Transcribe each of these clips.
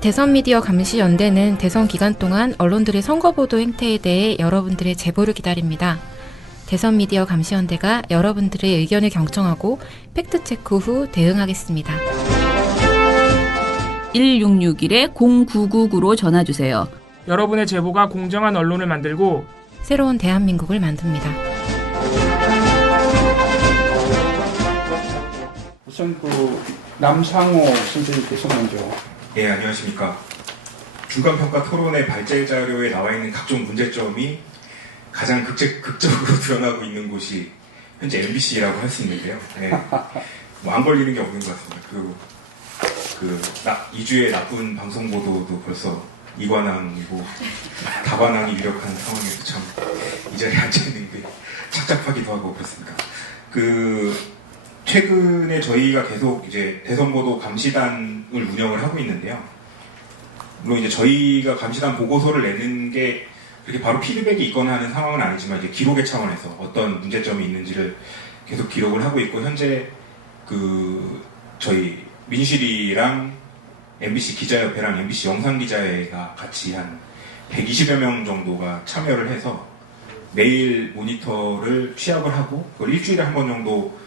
대선미디어감시연대는 대선 기간 동안 언론들의 선거보도 행태에 대해 여러분들의 제보를 기다립니다. 대선미디어감시연대가 여러분들의 의견을 경청하고 팩트체크 후 대응하겠습니다. 1661-0999로 전화주세요. 여러분의 제보가 공정한 언론을 만들고 새로운 대한민국을 만듭니다. 우선 남상호 선생님께서 먼저. 네, 안녕하십니까. 중간평가 토론의 발제 자료에 나와 있는 각종 문제점이 가장 극적으로 드러나고 있는 곳이 현재 MBC라고 할 수 있는데요. 네. 안 걸리는 게 없는 것 같습니다. 그리고 2주의 나쁜 방송 보도도 벌써 이관왕이고 다관왕이 유력한 상황에서 참 이 자리에 앉아있는 게 착잡하기도 하고 그렇습니다. 최근에 저희가 계속 이제 대선보도 감시단을 운영을 하고 있는데요. 물론 이제 저희가 감시단 보고서를 내는 게 그렇게 바로 피드백이 있거나 하는 상황은 아니지만 이제 기록의 차원에서 어떤 문제점이 있는지를 계속 기록을 하고 있고, 현재 저희 민실이랑 MBC 기자협회랑 MBC 영상기자회가 같이 한 120여 명 정도가 참여를 해서 매일 모니터를 취합을 하고 그걸 일주일에 한 번 정도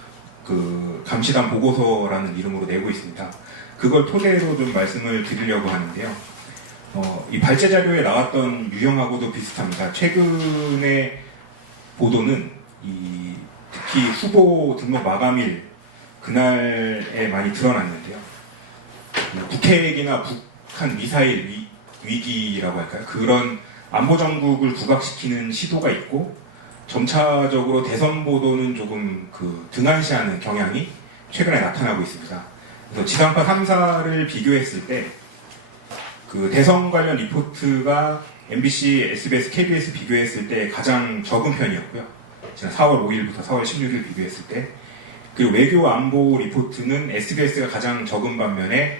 감시단 보고서라는 이름으로 내고 있습니다. 그걸 토대로 좀 말씀을 드리려고 하는데요. 이 발제 자료에 나왔던 유형하고도 비슷합니다. 최근의 보도는 특히 후보 등록 마감일 그날에 많이 드러났는데요. 북핵이나 북한 미사일 위기라고 할까요? 그런 안보 정국을 부각시키는 시도가 있고, 점차적으로 대선 보도는 조금 등한시하는 경향이 최근에 나타나고 있습니다. 그래서 지상파 3사를 비교했을 때 대선 관련 리포트가 MBC, SBS, KBS 비교했을 때 가장 적은 편이었고요. 지난 4월 5일부터 4월 16일 비교했을 때. 그리고 외교 안보 리포트는 SBS가 가장 적은 반면에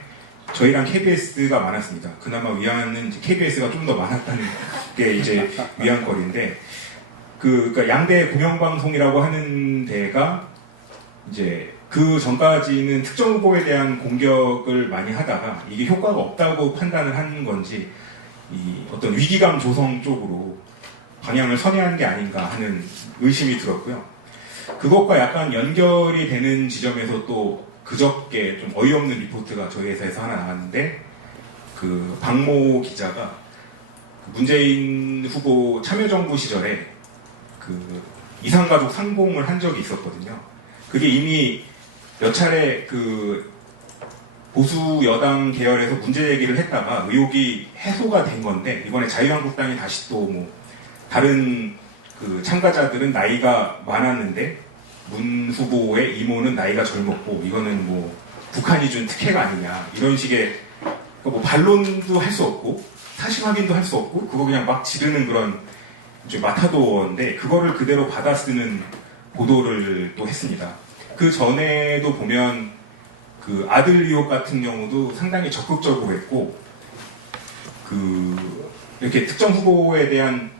저희랑 KBS가 많았습니다. 그나마 위안은 KBS가 좀 더 많았다는 게 이제 위안거리인데, 그러니까 양대 공영방송이라고 하는 데가 이제 그 전까지는 특정 후보에 대한 공격을 많이 하다가 이게 효과가 없다고 판단을 하는 건지 어떤 위기감 조성 쪽으로 방향을 선회한 게 아닌가 하는 의심이 들었고요. 그것과 약간 연결이 되는 지점에서 또 그저께 좀 어이없는 리포트가 저희 회사에서 하나 나왔는데, 박모 기자가 문재인 후보 참여정부 시절에 이상가족 상봉을 한 적이 있었거든요. 그게 이미 몇 차례 보수 여당 계열에서 문제 제기를 했다가 의혹이 해소가 된 건데, 이번에 자유한국당이 다시 또 다른 참가자들은 나이가 많았는데 문 후보의 이모는 나이가 젊었고 이거는 북한이 준 특혜가 아니냐, 이런 식의 반론도 할 수 없고 사실 확인도 할 수 없고 그거 그냥 막 지르는 그런 마타도어인데, 그거를 그대로 받아 쓰는 보도를 또 했습니다. 그 전에도 보면 아들 의혹 같은 경우도 상당히 적극적으로 했고, 이렇게 특정 후보에 대한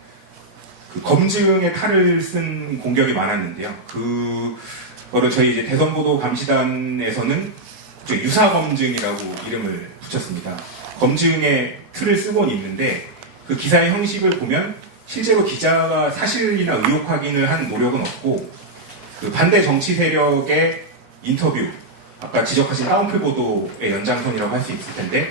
검증의 탈을 쓴 공격이 많았는데요. 그거를 저희 이제 대선보도 감시단에서는 유사검증이라고 이름을 붙였습니다. 검증의 틀을 쓰고는 있는데, 그 기사의 형식을 보면 실제로 기자가 사실이나 의혹 확인을 한 노력은 없고, 반대 정치 세력의 인터뷰, 아까 지적하신 따옴표 보도의 연장선이라고 할 수 있을 텐데,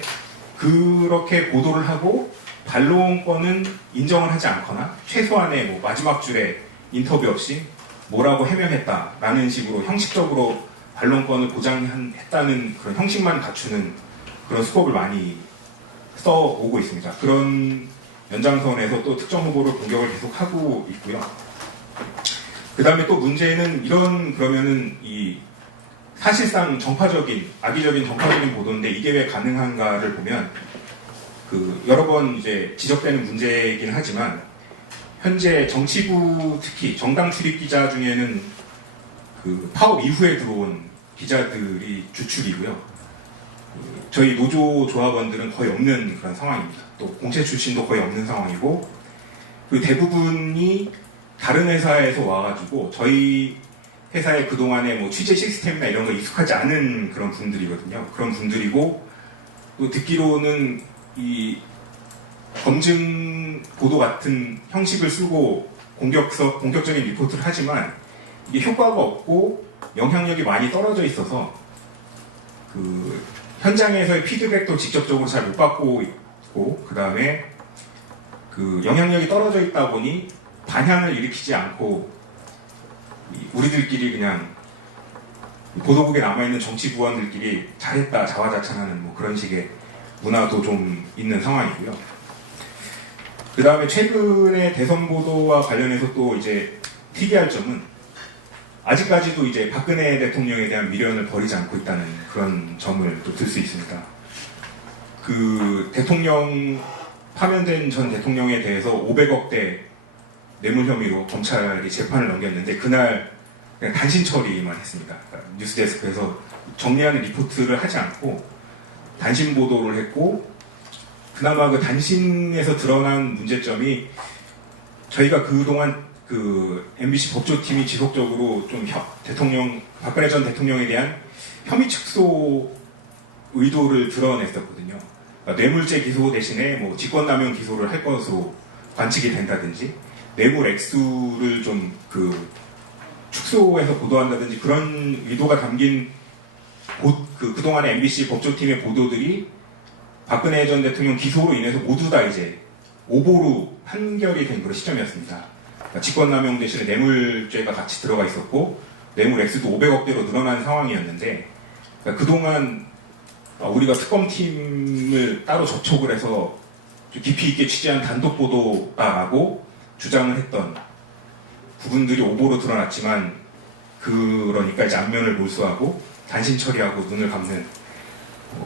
그렇게 보도를 하고 반론권은 인정을 하지 않거나 최소한의 마지막 줄에 인터뷰 없이 뭐라고 해명했다라는 식으로 형식적으로 반론권을 보장했다는 그런 형식만 갖추는 그런 수법을 많이 써오고 있습니다. 그런 연장선에서 또 특정 후보를 공격을 계속하고 있고요. 그 다음에 또 문제는 그러면은 사실상 악의적인 정파적인 보도인데 이게 왜 가능한가를 보면, 여러 번 이제 지적되는 문제이긴 하지만, 현재 정치부 특히 정당 출입 기자 중에는 파업 이후에 들어온 기자들이 주축이고요. 저희 노조 조합원들은 거의 없는 그런 상황입니다. 또 공채 출신도 거의 없는 상황이고, 대부분이 다른 회사에서 와가지고 저희 회사의 그동안의 취재 시스템이나 이런 거 익숙하지 않은 그런 분들이거든요. 그런 분들이고, 또 듣기로는 이 검증 보도 같은 형식을 쓰고 공격적인 리포트를 하지만 이게 효과가 없고 영향력이 많이 떨어져 있어서 그 현장에서의 피드백도 직접적으로 잘 못 받고 있고, 그 다음에 그 영향력이 떨어져 있다 보니 반향을 일으키지 않고 우리들끼리 그냥 보도국에 남아있는 정치 부원들끼리 잘했다 자화자찬하는 뭐 그런 식의 문화도 좀 있는 상황이고요. 그 다음에 최근에 대선 보도와 관련해서 또 이제 특이할 점은 아직까지도 이제 박근혜 대통령에 대한 미련을 버리지 않고 있다는 그런 점을 또 들 수 있습니다. 그 대통령 파면된 전 대통령에 대해서 500억대 뇌물 혐의로 검찰이 재판을 넘겼는데 그날 그냥 단신 처리만 했습니다. 그러니까 뉴스데스크에서 정리하는 리포트를 하지 않고 단신 보도를 했고, 그나마 그 단신에서 드러난 문제점이 저희가 그동안 그 MBC 법조팀이 지속적으로 좀 박근혜 전 대통령에 대한 혐의 축소 의도를 드러냈었거든요. 그러니까 뇌물죄 기소 대신에 뭐 직권남용 기소를 할 것으로 관측이 된다든지, 뇌물 액수를 좀 축소해서 보도한다든지 그런 의도가 담긴 그동안의 MBC 법조팀의 보도들이 박근혜 전 대통령 기소로 인해서 모두 다 이제 오보로 판결이 된 그런 시점이었습니다. 그러니까 직권남용 대신에 뇌물죄가 같이 들어가 있었고 뇌물 액수도 500억대로 늘어난 상황이었는데, 그러니까 그동안 우리가 특검팀을 따로 접촉을 해서 깊이 있게 취재한 단독 보도다라고 주장을 했던 부분들이 오보로 드러났지만, 그러니까 이제 안면을 몰수하고 단신 처리하고 눈을 감는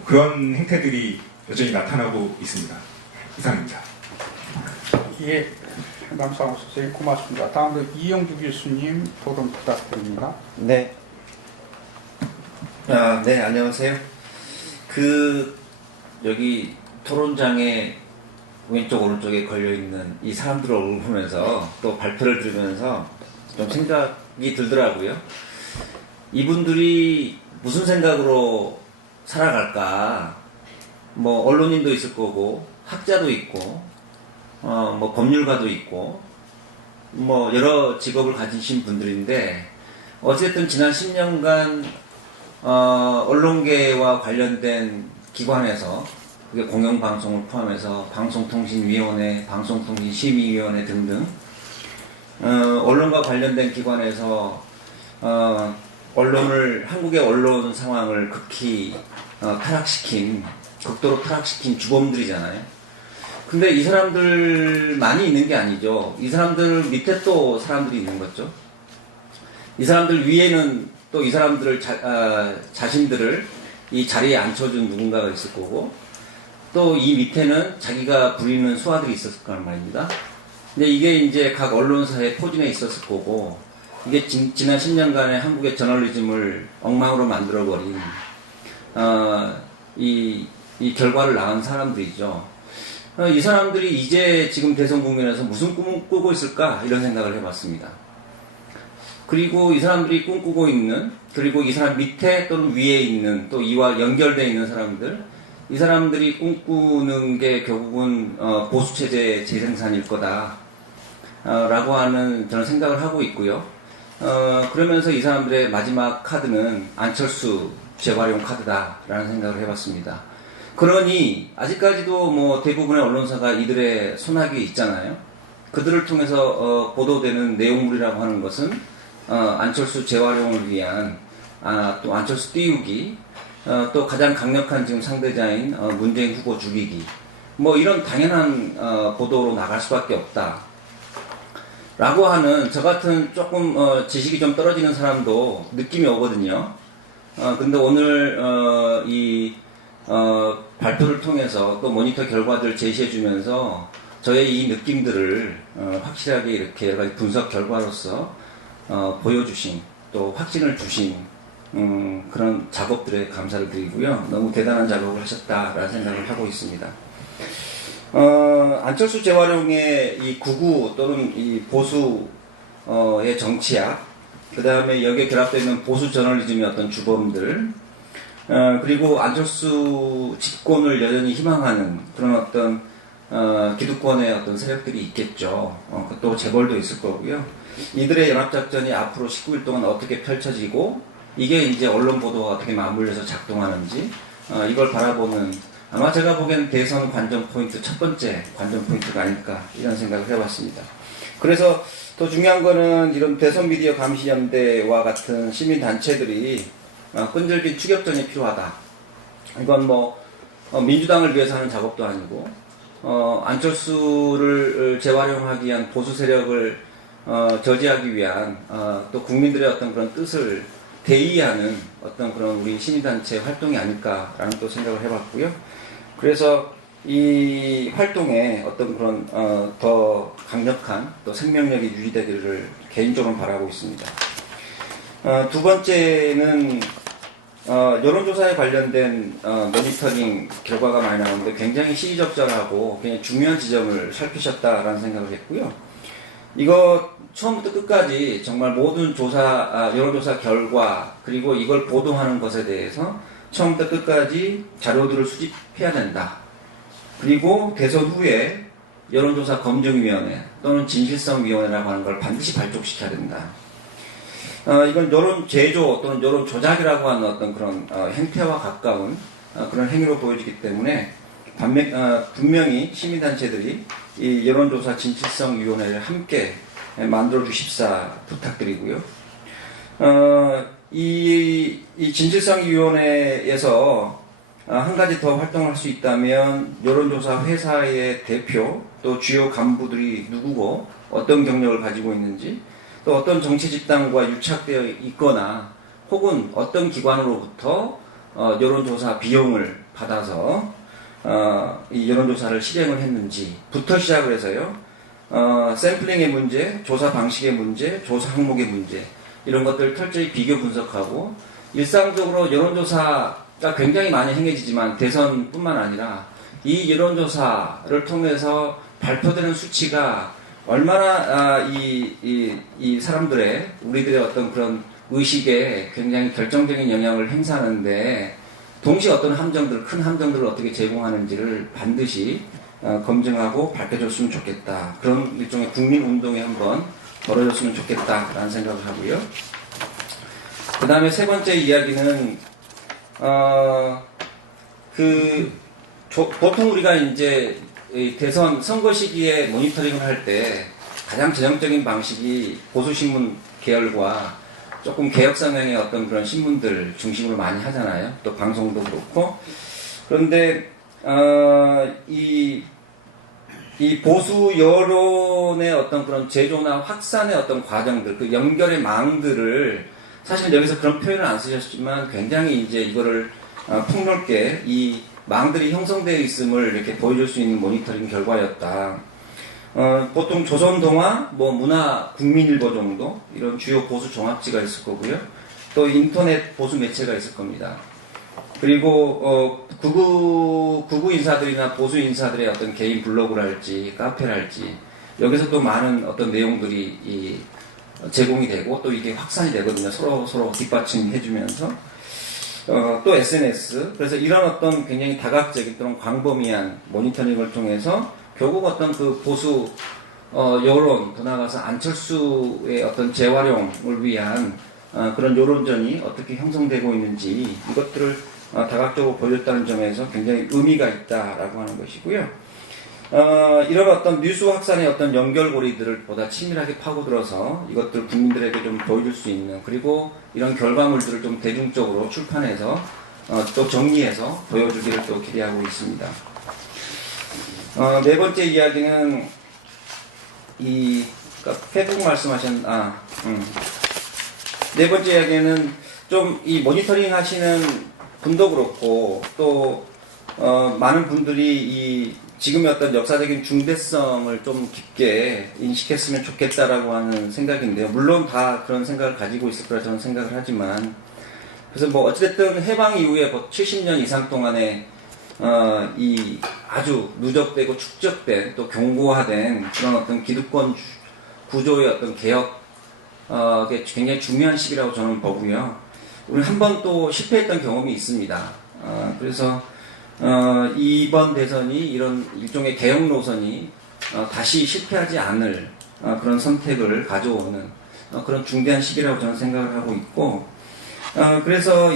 그런 행태들이 여전히 나타나고 있습니다. 이상입니다. 예, 남상호 선생님 고맙습니다. 다음으로 이영주 교수님 토론 부탁드립니다. 네. 네, 안녕하세요. 여기 토론장에 왼쪽 오른쪽에 걸려있는 이 사람들을 얼굴 보면서 또 발표를 들으면서 좀 생각이 들더라고요. 이분들이 무슨 생각으로 살아갈까? 뭐 언론인도 있을 거고 학자도 있고 뭐 법률가도 있고 뭐 여러 직업을 가지신 분들인데, 어쨌든 지난 10년간 언론계와 관련된 기관에서, 그게 공영방송을 포함해서 방송통신위원회, 방송통신심의위원회 등등 언론과 관련된 기관에서 한국의 언론 상황을 극히 극도로 타락시킨 주범들이잖아요. 근데 이 사람들만이 있는 게 아니죠. 이 사람들 밑에 또 사람들이 있는 거죠. 이 사람들 위에는 또 이 사람들을 자신들을 이 자리에 앉혀준 누군가가 있을 거고, 또 이 밑에는 자기가 부리는 수하들이 있었을 거란 말입니다. 근데 이게 이제 각 언론사의 포진에 있었을 거고, 이게 지난 10년간의 한국의 저널리즘을 엉망으로 만들어버린 이 결과를 낳은 사람들이죠. 이 사람들이 이제 지금 대선 국면에서 무슨 꿈을 꾸고 있을까, 이런 생각을 해봤습니다. 그리고 이 사람들이 꿈꾸고 있는, 그리고 이 사람 밑에 또는 위에 있는, 또 이와 연결되어 있는 사람들, 이 사람들이 꿈꾸는 게 결국은 보수체제 재생산일 거다 라고 하는 저는 생각을 하고 있고요. 그러면서 이 사람들의 마지막 카드는 안철수 재활용 카드다라는 생각을 해봤습니다. 그러니 아직까지도 뭐 대부분의 언론사가 이들의 손아귀에 있잖아요. 그들을 통해서 보도되는 내용물이라고 하는 것은 안철수 재활용을 위한 또 안철수 띄우기, 또 가장 강력한 지금 상대자인 문재인 후보 죽이기, 뭐 이런 당연한 보도로 나갈 수밖에 없다 라고 하는, 저 같은 조금 지식이 좀 떨어지는 사람도 느낌이 오거든요. 근데 오늘 발표를 통해서 또 모니터 결과들을 제시해주면서 저의 이 느낌들을 확실하게 이렇게 여러 가지 분석 결과로서 보여주신, 또 확신을 주신 그런 작업들에 감사를 드리고요. 너무 대단한 작업을 하셨다라는 생각을 하고 있습니다. 안철수 재활용의 이 구구 또는 이 보수의 정치학, 그 다음에 여기에 결합되어 있는 보수 저널리즘의 어떤 주범들, 그리고 안철수 집권을 여전히 희망하는 그런 어떤 기득권의 어떤 세력들이 있겠죠. 또 재벌도 있을 거고요. 이들의 연합작전이 앞으로 19일 동안 어떻게 펼쳐지고 이게 이제 언론 보도가 어떻게 맞물려서 작동하는지 이걸 바라보는 아마 제가 보기엔 대선 관전 포인트 첫 번째 관전 포인트가 아닐까 이런 생각을 해봤습니다. 그래서 더 중요한 거는 이런 대선 미디어 감시연대와 같은 시민 단체들이 끈질긴 추격전이 필요하다. 이건 뭐 민주당을 위해서 하는 작업도 아니고 안철수를 재활용하기 위한 보수 세력을 저지하기 위한 또 국민들의 어떤 그런 뜻을 대의하는 어떤 그런 우리 시민단체 활동이 아닐까라는 또 생각을 해봤고요. 그래서 이 활동에 어떤 그런 더 강력한 또 생명력이 유지되기를 개인적으로 바라고 있습니다. 두 번째는 여론조사에 관련된 모니터링 결과가 많이 나오는데 굉장히 시의적절하고 굉장히 중요한 지점을 살피셨다라는 생각을 했고요. 이거 처음부터 끝까지 정말 모든 여론조사 결과 그리고 이걸 보도하는 것에 대해서 처음부터 끝까지 자료들을 수집해야 된다. 그리고 대선 후에 여론조사 검증위원회 또는 진실성위원회라고 하는 걸 반드시 발족시켜야 된다. 이건 여론 제조 또는 여론 조작이라고 하는 어떤 그런 행태와 가까운 그런 행위로 보여지기 때문에 분명히 시민단체들이 이 여론조사 진실성위원회를 함께 만들어 주십사 부탁드리고요. 이 진실성위원회에서 한 가지 더 활동을 할 수 있다면 여론조사 회사의 대표 또 주요 간부들이 누구고 어떤 경력을 가지고 있는지 또 어떤 정치 집단과 유착되어 있거나 혹은 어떤 기관으로부터 여론조사 비용을 받아서 이 여론조사를 실행을 했는지부터 시작을 해서요. 샘플링의 문제, 조사 방식의 문제, 조사 항목의 문제 이런 것들을 철저히 비교 분석하고 일상적으로 여론조사가 굉장히 많이 행해지지만 대선뿐만 아니라 이 여론조사를 통해서 발표되는 수치가 얼마나 이 사람들의 우리들의 어떤 그런 의식에 굉장히 결정적인 영향을 행사하는데 동시에 어떤 함정들, 큰 함정들을 어떻게 제공하는지를 반드시 검증하고 밝혀줬으면 좋겠다. 그런 일종의 국민운동이 한번 벌어졌으면 좋겠다라는 생각을 하고요. 그 다음에 세 번째 이야기는 보통 우리가 이제 대선 선거 시기에 모니터링을 할 때 가장 전형적인 방식이 보수신문 계열과 조금 개혁 성향의 어떤 그런 신문들 중심으로 많이 하잖아요. 또 방송도 그렇고. 그런데 이 보수 여론의 어떤 그런 제조나 확산의 어떤 과정들, 그 연결의 망들을 사실 여기서 그런 표현을 안 쓰셨지만 굉장히 이제 이거를 폭넓게 이 망들이 형성되어 있음을 이렇게 보여줄 수 있는 모니터링 결과였다. 보통 조선동화, 문화, 국민일보 정도 이런 주요 보수 종합지가 있을 거고요. 또 인터넷 보수 매체가 있을 겁니다. 그리고 극우 인사들이나 보수 인사들의 어떤 개인 블로그랄지 카페랄지 여기서 또 많은 어떤 내용들이 제공이 되고 또 이게 확산이 되거든요. 서로 뒷받침해주면서 또 SNS 그래서 이런 어떤 굉장히 다각적인 또는 광범위한 모니터링을 통해서 결국 어떤 그 보수 여론 더 나아가서 안철수의 어떤 재활용을 위한 그런 여론전이 어떻게 형성되고 있는지 이것들을 다각적으로 보여줬다는 점에서 굉장히 의미가 있다라고 하는 것이고요. 이런 어떤 뉴스 확산의 어떤 연결고리들을 보다 치밀하게 파고들어서 이것들 국민들에게 좀 보여줄 수 있는 그리고 이런 결과물들을 좀 대중적으로 출판해서 또 정리해서 보여주기를 또 기대하고 있습니다. 네 번째 이야기는 페북 네 번째 이야기는 좀 이 모니터링 하시는 분도 그렇고 또 많은 분들이 지금의 어떤 역사적인 중대성을 좀 깊게 인식했으면 좋겠다라고 하는 생각인데요. 물론 다 그런 생각을 가지고 있을 거라 저는 생각을 하지만 그래서 어찌됐든 해방 이후에 70년 이상 동안에 이 아주 누적되고 축적된 또 견고화된 그런 어떤 기득권 구조의 어떤 개혁 굉장히 중요한 시기라고 저는 보고요. 우리 한 번 또 실패했던 경험이 있습니다. 그래서 이번 대선이 이런 일종의 개혁 노선이 다시 실패하지 않을 그런 선택을 가져오는 그런 중대한 시기라고 저는 생각을 하고 있고, 그래서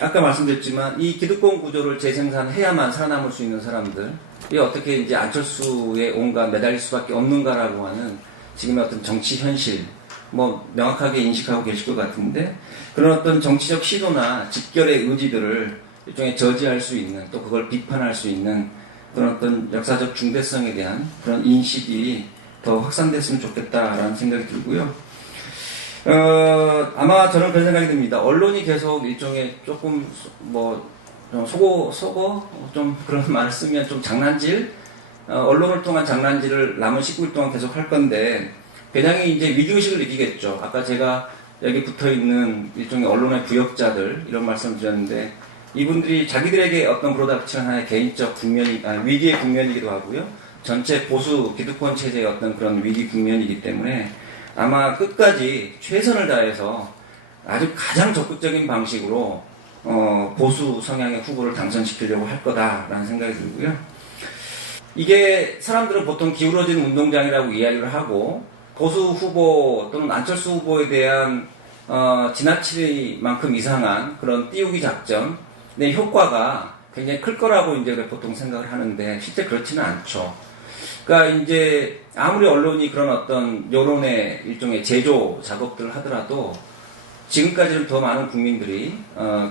아까 말씀드렸지만 이 기득권 구조를 재생산해야만 살아남을 수 있는 사람들, 이 어떻게 이제 안철수에 온갖 매달릴 수밖에 없는가라고 하는 지금의 어떤 정치 현실, 뭐 명확하게 인식하고 계실 것 같은데, 그런 어떤 정치적 시도나 직결의 의지들을 일종의 저지할 수 있는, 또 그걸 비판할 수 있는 그런 어떤 역사적 중대성에 대한 그런 인식이 더 확산됐으면 좋겠다라는 생각이 들고요. 아마 저는 그런 생각이 듭니다. 언론이 계속 일종의 조금 좀 그런 말을 쓰면 좀 장난질, 언론을 통한 장난질을 남은 19일 동안 계속 할 건데, 굉장히 이제 위기의식을 느끼겠죠. 아까 제가 여기 붙어 있는 일종의 언론의 부역자들, 이런 말씀을 드렸는데, 이분들이 자기들에게 어떤 브로닥치는 하나의 개인적 위기의 국면이기도 하고요. 전체 보수 기득권 체제의 어떤 그런 위기 국면이기 때문에 아마 끝까지 최선을 다해서 아주 가장 적극적인 방식으로 보수 성향의 후보를 당선시키려고 할 거다라는 생각이 들고요. 이게 사람들은 보통 기울어진 운동장이라고 이야기를 하고, 보수 후보 또는 안철수 후보에 대한 지나칠 만큼 이상한 그런 띄우기 작전의 효과가 굉장히 클 거라고 이제 보통 생각을 하는데, 실제 그렇지는 않죠. 그러니까 이제 아무리 언론이 그런 어떤 여론의 일종의 제조 작업들을 하더라도 지금까지는 더 많은 국민들이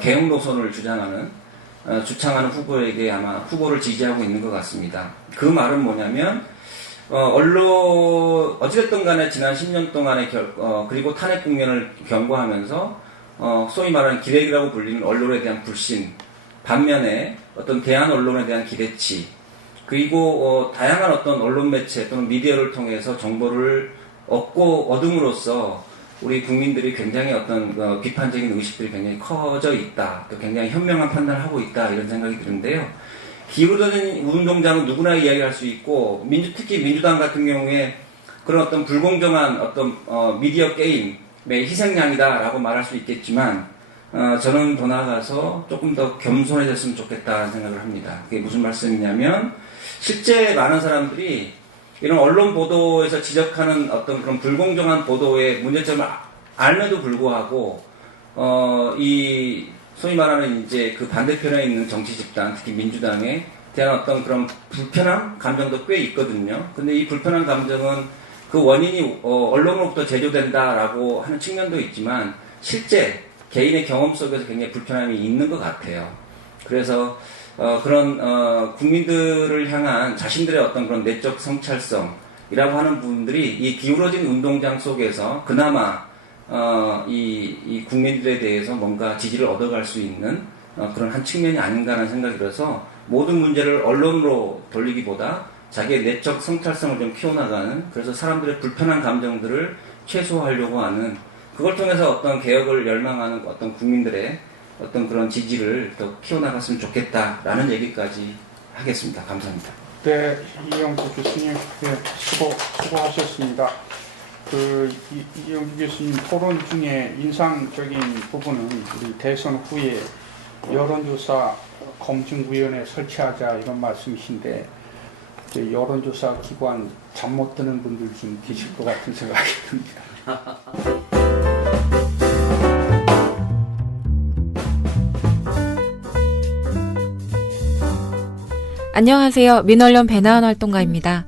개혁 노선을 주창하는 후보에게 아마 후보를 지지하고 있는 것 같습니다. 그 말은 뭐냐면, 어찌됐든 간에 지난 10년 동안의 그리고 탄핵 국면을 경고하면서 소위 말하는 기레기라고 불리는 언론에 대한 불신, 반면에 어떤 대한 언론에 대한 기대치, 그리고 다양한 어떤 언론 매체 또는 미디어를 통해서 정보를 얻음으로써 우리 국민들이 굉장히 어떤 비판적인 의식들이 굉장히 커져 있다, 또 굉장히 현명한 판단을 하고 있다, 이런 생각이 드는데요. 기울어진 운동장은 누구나 이야기할 수 있고, 특히 민주당 같은 경우에 그런 어떤 불공정한 어떤 미디어 게임의 희생양이다라고 말할 수 있겠지만, 저는 더 나아가서 조금 더 겸손해졌으면 좋겠다는 생각을 합니다. 그게 무슨 말씀이냐면, 실제 많은 사람들이 이런 언론 보도에서 지적하는 어떤 그런 불공정한 보도의 문제점을 알면도 불구하고, 소위 말하는 이제 그 반대편에 있는 정치 집단, 특히 민주당에 대한 어떤 그런 불편한 감정도 꽤 있거든요. 근데 이 불편한 감정은 그 원인이 언론으로부터 제조된다라고 하는 측면도 있지만, 실제 개인의 경험 속에서 굉장히 불편함이 있는 것 같아요. 그래서 그런 국민들을 향한 자신들의 어떤 그런 내적 성찰성이라고 하는 부분들이 이 기울어진 운동장 속에서 그나마 이 국민들에 대해서 뭔가 지지를 얻어갈 수 있는 그런 한 측면이 아닌가 하는 생각이 들어서, 모든 문제를 언론으로 돌리기보다 자기의 내적 성찰성을 좀 키워나가는, 그래서 사람들의 불편한 감정들을 최소화하려고 하는, 그걸 통해서 어떤 개혁을 열망하는 어떤 국민들의 어떤 그런 지지를 더 키워나갔으면 좋겠다라는 얘기까지 하겠습니다. 감사합니다. 네, 이영주 교수님, 네, 수고하셨습니다. 이영주 교수님 토론 중에 인상적인 부분은 우리 대선 후에 여론조사 검증위원회 설치하자, 이런 말씀이신데, 여론조사 기관 잠 못 드는 분들 좀 계실 것 같은 생각이 듭니다. 안녕하세요. 민언련 배나은 활동가입니다.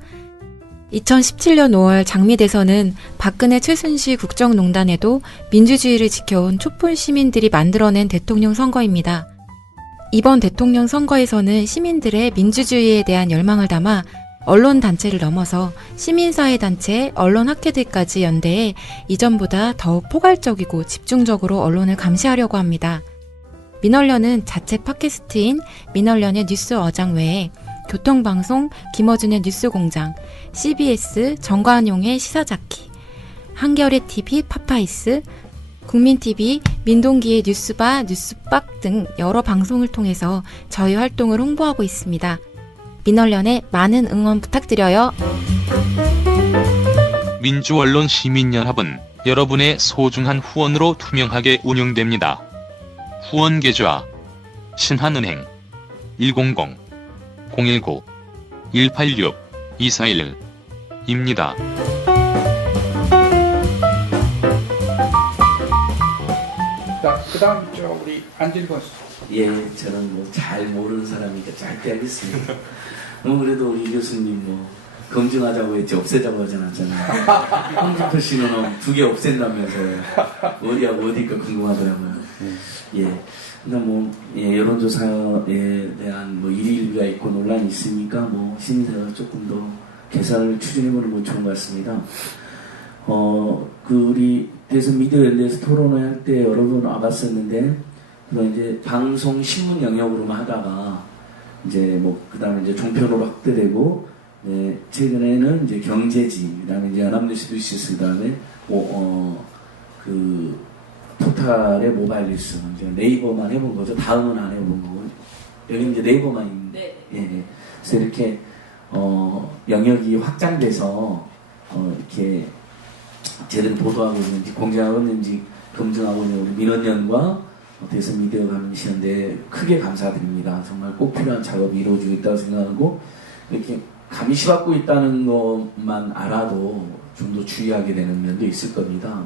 2017년 5월 장미 대선은 박근혜 최순실 국정농단에도 민주주의를 지켜온 촛불 시민들이 만들어낸 대통령 선거입니다. 이번 대통령 선거에서는 시민들의 민주주의에 대한 열망을 담아 언론 단체를 넘어서 시민사회 단체, 언론 학회들까지 연대해 이전보다 더욱 포괄적이고 집중적으로 언론을 감시하려고 합니다. 민언련은 자체 팟캐스트인 민언련의 뉴스 어장 외에 교통방송 김어준의 뉴스공장, CBS 정관용의 시사자키, 한겨레 TV 파파이스, 국민TV 민동기의 뉴스바, 뉴스박 등 여러 방송을 통해서 저희 활동을 홍보하고 있습니다. 민언련에 많은 응원 부탁드려요. 민주언론 시민연합은 여러분의 소중한 후원으로 투명하게 운영됩니다. 후원 계좌 신한은행 100-189-186-241입니다. 자, 그 다음 우리 안진건 씨. 예, 저는 뭐 잘 모르는 사람이니까 짧게 하겠습니다. 그래도 우리 교수님 뭐 검증하자고 했지 없애자고 하진 않잖아요. 홍준표 씨는 2개 없앤다면서요. 어디하고 어디가 궁금하더라고요. 예. 근데 뭐, 예, 여론조사에 대한 뭐 일일비가 있고 논란이 있으니까 뭐 시민사회가 조금 더 개선을 추진해보는 건 좋은 것 같습니다. 우리 대선 미디어 연대에서 토론을 할 때 여러 번 와봤었는데, 이제 방송 신문 영역으로만 하다가 이제 뭐 그다음에 이제 종편으로 확대되고, 네, 최근에는 이제 경제지, 그다음에 이제 연합뉴스 뉴스, 그다음에 토탈의 모바일 뉴스, 이제 네이버만 해본 거죠. 다음은 안 해본 거고, 여기 이제 네이버만 있는데, 예, 그래서 이렇게 영역이 확장돼서 이렇게 제대로 보도하고 있는지 공정하고 있는지 검증하고 있는 우리 민원연과 대선 미디어 감시연대에 크게 감사드립니다. 정말 꼭 필요한 작업이 이루어지고 있다고 생각하고, 이렇게 감시받고 있다는 것만 알아도 좀 더 주의하게 되는 면도 있을 겁니다.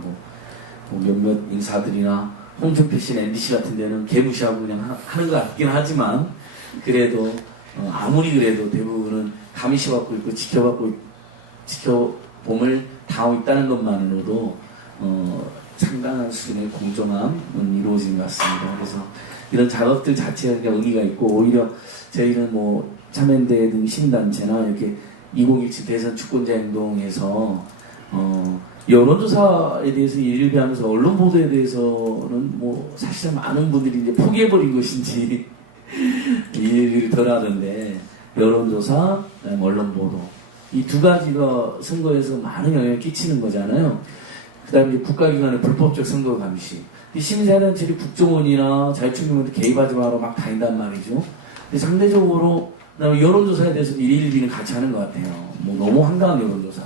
뭐 몇몇 인사들이나 홍준표 씨나 MBC 같은 데는 개무시하고 그냥 하는 것 같긴 하지만, 그래도 아무리 그래도 대부분은 감시받고 있고 지켜봄을 당하고 있다는 것만으로도 상당한 수준의 공정함은 이루어진 것 같습니다. 그래서 이런 작업들 자체가 의미가 있고, 오히려 저희는 뭐 참여연대 등 시민단체나 이렇게 2017 대선 주권자 행동에서 여론조사에 대해서 일비하면서 언론 보도에 대해서는 뭐 사실은 많은 분들이 이제 포기해버린 것인지 얘기를 덜 하던데, 여론조사, 언론 보도, 이 두 가지가 선거에서 많은 영향을 끼치는 거잖아요. 그 다음에 이제 국가기관의 불법적 선거 감시. 시민사회단체들이 국정원이나 자유총명원도 개입하지 마라 막 다닌단 말이죠. 근데 상대적으로 여론조사에 대해서 일일비는 같이 하는 것 같아요. 뭐 너무 황당한 여론조사.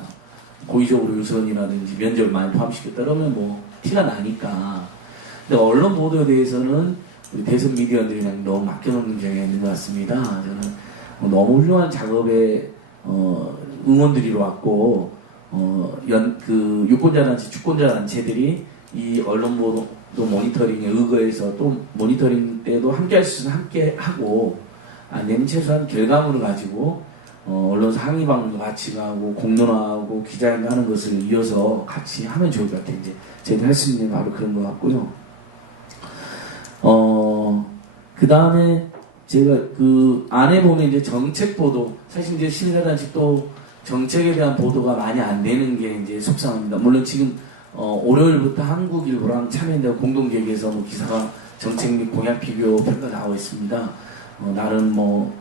고의적으로 유선이라든지 면접을 많이 포함시켰다 그러면 뭐 티가 나니까. 근데 언론 보도에 대해서는 우리 대선 미디어들이 그냥 너무 맡겨놓는 경향이 있는 것 같습니다. 저는 너무 훌륭한 작업에 응원드리러 왔고, 유권자단체, 주권자단체들이 이 언론 보도 모니터링에 의거해서 또 모니터링 때도 함께 할 수 있으면 함께 하고, 안 되면 최소한 결과물을 가지고 언론사 항의방도 같이 가고 공론화하고 기자회견 하는 것을 이어서 같이 하면 좋을 것 같아요. 이제 저희도 할 수 있는 바로 그런 것 같고요. 그 다음에 제가 그 안에 보면 이제 정책 보도, 사실 이제 시민사단체 또 정책에 대한 보도가 많이 안 되는 게 이제 속상합니다. 물론 지금 월요일부터 한국일보랑 참여연대가 공동 기획해서 뭐 기사가 정책 및 공약 비교 평가 나오고 있습니다. 나름 뭐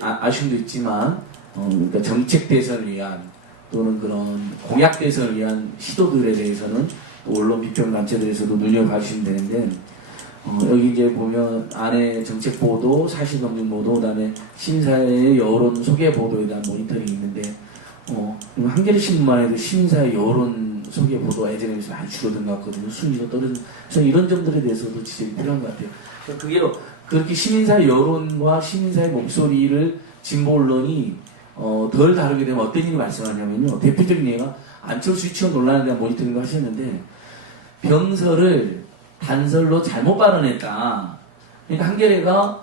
아쉬움도 있지만 그러니까 정책 대선을 위한 또는 그런 공약 대선을 위한 시도들에 대해서는 또 언론 비평 단체들에서도 눈여봐주시면 되는데, 여기 이제 보면 안에 정책 보도, 사실 검증 보도, 그다음에 시민사회의 여론 소개 보도에 대한 모니터링이 있는데, 한겨레 신문만 해도 시민사회 여론 소개 보도가 예전에 비해서 많이 줄어든 것 같거든요. 순위가 떨어진. 그래서 이런 점들에 대해서도 지적이 필요한 것 같아요. 그래서 그게 그렇게 시민사회 여론과 시민사회 목소리를 진보 언론이 덜 다루게 되면 어떤 일이 발생하냐면요. 대표적인 예가 안철수 유치원 논란에 대한 모니터링도 하셨는데, 병설을 단설로 잘못 발언했다. 그러니까 한겨레가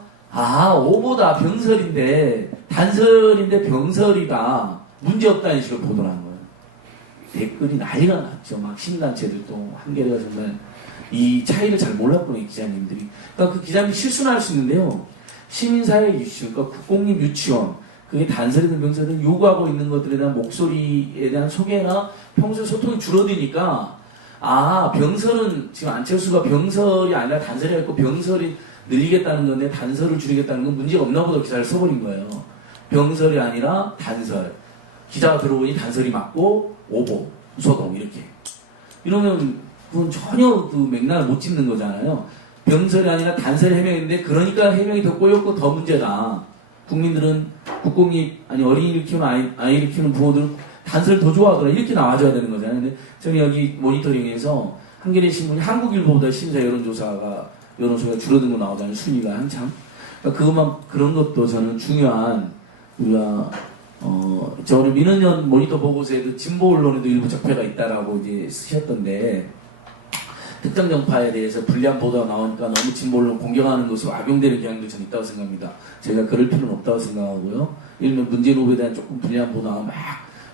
오보다 병설인데 단설인데 병설이다. 문제없다는 식으로 보도를 한 거예요. 댓글이 난리가 났죠. 막 시민단체들도 한겨레가 정말 이 차이를 잘 몰랐구나, 이 기자님들이. 그러니까 그 기자님이 실수는 할 수 있는데요. 시민사회 이슈, 그러니까 국공립 유치원, 그게 단설이든 병설이든 요구하고 있는 것들에 대한 목소리에 대한 소개나 평소 소통이 줄어드니까, 병설은 지금 안철수가 병설이 아니라 단설이 했고 병설이 늘리겠다는 건데 단설을 줄이겠다는 건 문제가 없나 보다 기사를 써버린 거예요. 병설이 아니라 단설. 기자가 들어오니 단설이 맞고 오보, 소동 이렇게. 이러면 그건 전혀 그 맥락을 못 짚는 거잖아요. 병설이 아니라 단설 해명인데 그러니까 해명이 더 꼬였고 더 문제다. 국민들은 국공립, 어린이를 키우는 아이를 키우는 부모들은 단서를 더 좋아하더라. 이렇게 나와줘야 되는 거잖아요. 근데 저희 여기 모니터링에서 한겨레 신문이 한국일보보다 심사 여론조사가 줄어든 거 나오잖아요. 순위가 한참. 그러니까 그런 것도 저는 중요한 우리가 저 우리 민원연 모니터 보고서에도 진보 언론에도 일부 적폐가 있다라고 이제 쓰셨던데 특정 정파에 대해서 불리한 보도가 나오니까 너무 진보 언론 공격하는 것으로 악용되는 경향도 저는 있다고 생각합니다. 제가 그럴 필요는 없다고 생각하고요. 예를 들면 문재인 후보에 대한 조금 불리한 보도가 막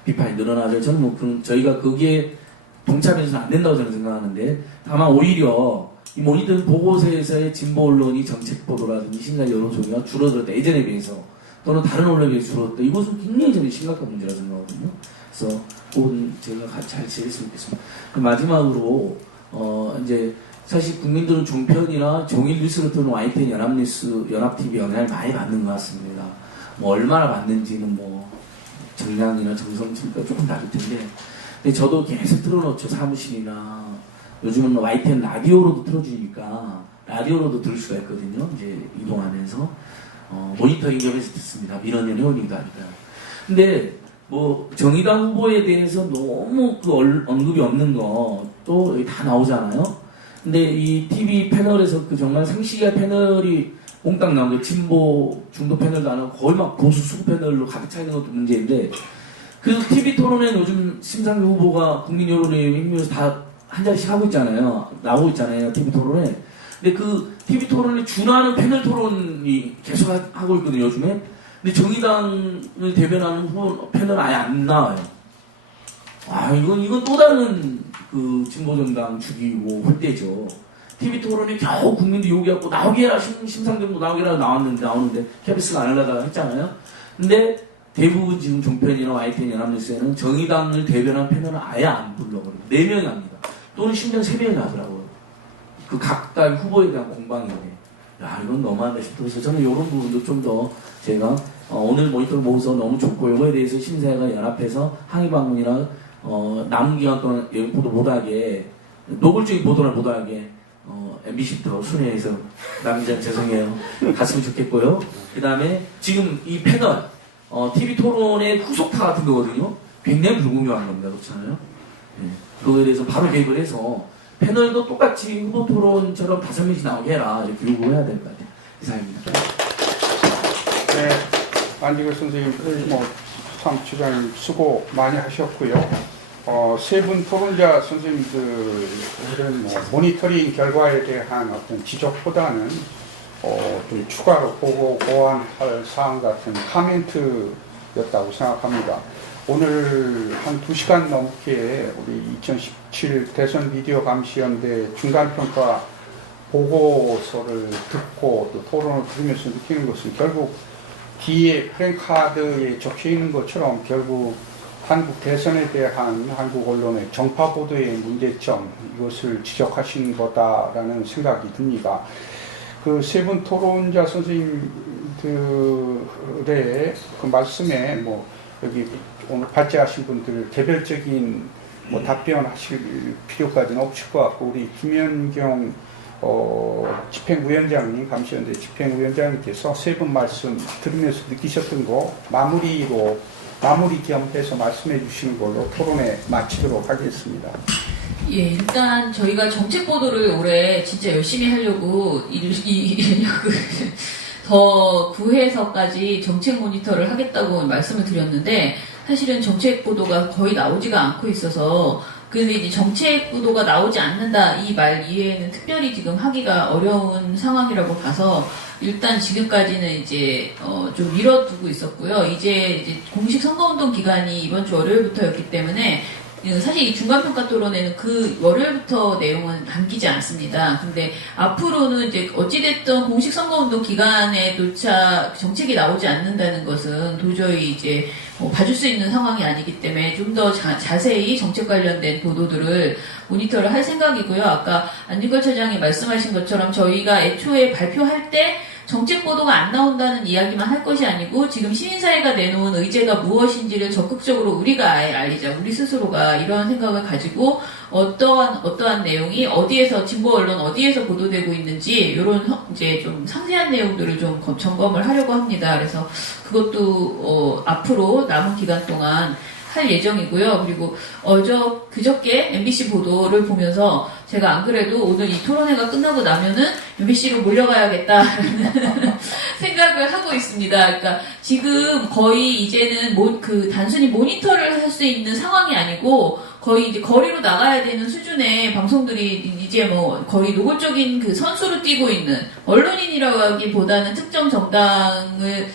비판이 늘어나죠. 저는 뭐 저희가 거기에 동참해서는 안 된다고 저는 생각하는데 다만 오히려 이 모니터링 보고서에서의 진보 언론이 정책 보도라든지 신사 여론 소비가 줄어들었다. 예전에 비해서 또는 다른 언론에 비해서 줄어들었다. 이것은 굉장히 저는 심각한 문제라 생각하거든요. 그래서 그건 제가 잘 지냈으면 좋겠습니다. 마지막으로 이제 사실 국민들은 종편이나 종일 뉴스를 듣는 YTN 연합뉴스, 연합TV 영향을 많이 받는 것 같습니다. 뭐 얼마나 받는지는 뭐 정량이나 정성치가 조금 다를 텐데, 근데 저도 계속 틀어놓죠. 사무실이나 요즘은 YTN 라디오로도 틀어주니까 라디오로도 들을 수가 있거든요. 이제 이동하면서 모니터링 겸해서 듣습니다. 민원연 회원이기도 하니까. 근데 뭐 정의당 후보에 대해서 너무 그 언급이 없는 거 또 여기 다 나오잖아요. 근데 이 TV 패널에서 그 정말 상식의 패널이 몽땅 나오는 진보 중도 패널도 안 하고 거의 막 보수 수구 패널로 가득 차 있는 것도 문제인데, 그래서 TV 토론에 요즘 심상정 후보가 국민 여론에 힘입어서 다 한 자리씩 하고 있잖아요. 나오고 있잖아요. TV 토론에. 근데 그 TV 토론에 준하는 패널 토론이 계속 하고 있거든요. 요즘에. 근데 정의당을 대변하는 후보 패널 아예 안 나와요. 이건 또 다른 그 진보정당 죽이고 홀대죠. TV 토론에 겨우 국민들 요구해갖고 나오게 해라, 심상정도 나오게 해라 나오는데 KBS가 안 하려다가 했잖아요. 근데 대부분 지금 종편이나 YTN 연합뉴스에는 정의당을 대변한 패널은 아예 안 불러버려요. 4명이 합니다. 또는 심지어 3명이 하더라고요. 그 각각 후보에 대한 공방인데, 이건 너무한다 싶어서 저는 이런 부분도 좀 더 제가 오늘 모니터를 모아서 너무 좋고, 이거에 대해서 심사위가 연합해서 항의 방문이나 남은 기간 동안 여기 보도 못하게, 노골적인 보도를 못하게 MBC부터 순회해서 남자 죄송해요. 갔으면 좋겠고요. 그 다음에 지금 이 패널 TV 토론의 후속타 같은 거거든요. 굉장히 불공정한 겁니다. 그렇잖아요. 네. 그거에 대해서 바로 개입을 해서 패널도 똑같이 후보 토론처럼 5명씩 나오게 해라, 이렇게 요구해야 될 것 같아요. 이상입니다. 네, 안지걸 선생님, 사무처장님 수고 많이 하셨고요. 세 분 토론자 선생님들은 모니터링 결과에 대한 어떤 지적보다는 좀 추가로 보고 보완할 사항 같은 코멘트였다고 생각합니다. 오늘 한 2시간 넘게 우리 2017 대선 미디어 감시연대 중간평가 보고서를 듣고 또 토론을 들으면서 느끼는 것은 결국 뒤에 프랭카드에 적혀 있는 것처럼 결국 한국 대선에 대한 한국 언론의 정파 보도의 문제점, 이것을 지적하신 거다라는 생각이 듭니다. 그 세 분 토론자 선생님들의 그 말씀에 여기 오늘 발제하신 분들 개별적인 답변하실 필요까지는 없을 것 같고, 우리 김연경 집행위원장님, 감시연대 집행위원장님께서 세 분 말씀 들으면서 느끼셨던 거 마무리 겸 해서 말씀해 주시는 걸로 토론에 마치도록 하겠습니다. 예, 일단 저희가 정책 보도를 올해 진짜 열심히 하려고 더 구해서까지 정책 모니터를 하겠다고 말씀을 드렸는데, 사실은 정책 보도가 거의 나오지가 않고 있어서, 근데 이제 정책 보도가 나오지 않는다 이 말 이외에는 특별히 지금 하기가 어려운 상황이라고 봐서 일단 지금까지는 이제 좀 미뤄두고 있었고요. 이제 공식 선거운동 기간이 이번 주 월요일부터였기 때문에 사실 이 중간평가 토론에는 그 월요일부터 내용은 담기지 않습니다. 근데 앞으로는 이제 어찌됐든 공식 선거운동 기간에조차 정책이 나오지 않는다는 것은 도저히 이제 봐줄 수 있는 상황이 아니기 때문에 좀 더 자세히 정책 관련된 보도들을 모니터를 할 생각이고요. 아까 안진걸 차장이 말씀하신 것처럼 저희가 애초에 발표할 때 정책 보도가 안 나온다는 이야기만 할 것이 아니고 지금 시민사회가 내놓은 의제가 무엇인지를 적극적으로 우리가 알리자. 우리 스스로가 이러한 생각을 가지고 어떠한 내용이 어디에서 진보 언론 어디에서 보도되고 있는지 이런 이제 좀 상세한 내용들을 좀 점검을 하려고 합니다. 그래서 그것도 앞으로 남은 기간 동안 할 예정이고요. 그리고 그저께 MBC 보도를 보면서 제가 안 그래도 오늘 이 토론회가 끝나고 나면은 MBC로 몰려가야겠다라는 생각을 하고 있습니다. 그러니까 지금 거의 이제는 단순히 모니터를 할 수 있는 상황이 아니고 거의 이제 거리로 나가야 되는 수준의 방송들이 이제 뭐 거의 노골적인 그 선수로 뛰고 있는 언론인이라고 하기보다는 특정 정당을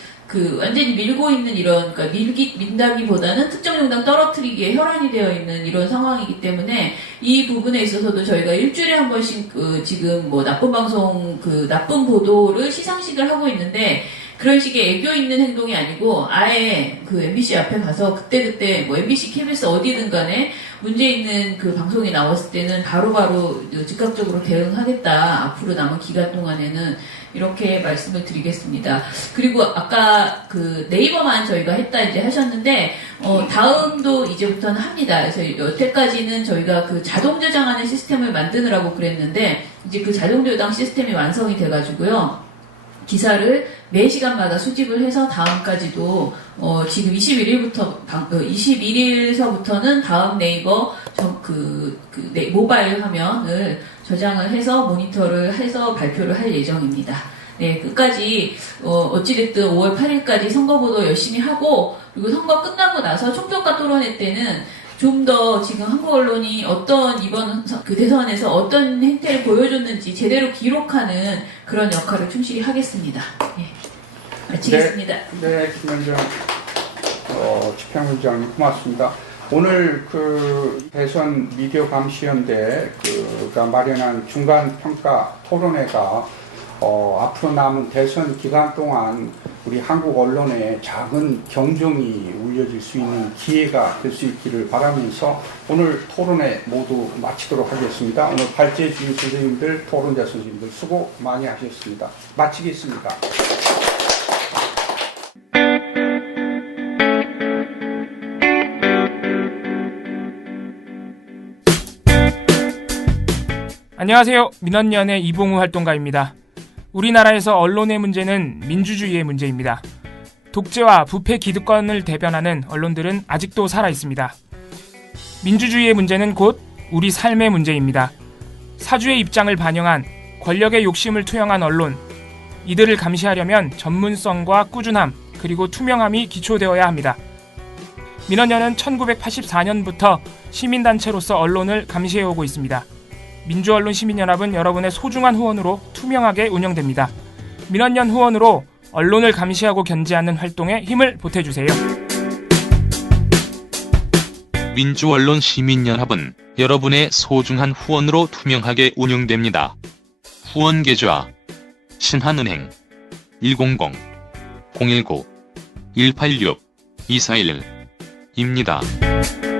완전히 밀고 있는 이런, 그러니까 민다기보다는 특정 정당 떨어뜨리기에 혈안이 되어 있는 이런 상황이기 때문에 이 부분에 있어서도 저희가 일주일에 한 번씩 지금 뭐 나쁜 방송, 나쁜 보도를 시상식을 하고 있는데 그런 식의 애교 있는 행동이 아니고 아예 MBC 앞에 가서 그때그때 뭐 MBC, KBS 어디든 간에 문제 있는 방송이 나왔을 때는 바로바로 즉각적으로 대응하겠다. 앞으로 남은 기간 동안에는 이렇게 말씀을 드리겠습니다. 그리고 아까 네이버만 저희가 했다 이제 하셨는데 다음도 이제부터는 합니다. 그래서 여태까지는 저희가 자동 저장하는 시스템을 만드느라고 그랬는데 이제 자동 저장 시스템이 완성이 돼가지고요. 기사를 매 시간마다 수집을 해서 다음까지도 지금 21일서부터는 다음 네이버 모바일 화면을 저장을 해서 모니터를 해서 발표를 할 예정입니다. 네, 끝까지 어찌됐든 5월 8일까지 선거보도 열심히 하고 그리고 선거 끝나고 나서 총평가 토론회 때는 좀 더 지금 한국 언론이 이번 대선에서 어떤 행태를 보여줬는지 제대로 기록하는 그런 역할을 충실히 하겠습니다. 네, 마치겠습니다. 네, 김현정 집행위원장님 고맙습니다. 오늘 대선 미디어 감시연대가 마련한 중간 평가 토론회가 앞으로 남은 대선 기간 동안 우리 한국 언론에 작은 경종이 울려질 수 있는 기회가 될 수 있기를 바라면서 오늘 토론회 모두 마치도록 하겠습니다. 오늘 발제해 주신 선생님들, 토론자 선생님들 수고 많이 하셨습니다. 마치겠습니다. 안녕하세요. 민원연의 이봉우 활동가입니다. 우리나라에서 언론의 문제는 민주주의의 문제입니다. 독재와 부패 기득권을 대변하는 언론들은 아직도 살아있습니다. 민주주의의 문제는 곧 우리 삶의 문제입니다. 사주의 입장을 반영한 권력의 욕심을 투영한 언론, 이들을 감시하려면 전문성과 꾸준함 그리고 투명함이 기초되어야 합니다. 민원연은 1984년부터 시민단체로서 언론을 감시해오고 있습니다. 민주언론시민연합은 여러분의 소중한 후원으로 투명하게 운영됩니다. 민원연 후원으로 언론을 감시하고 견제하는 활동에 힘을 보태주세요. 민주언론시민연합은 여러분의 소중한 후원으로 투명하게 운영됩니다. 후원 계좌 신한은행 100-019-186-241입니다.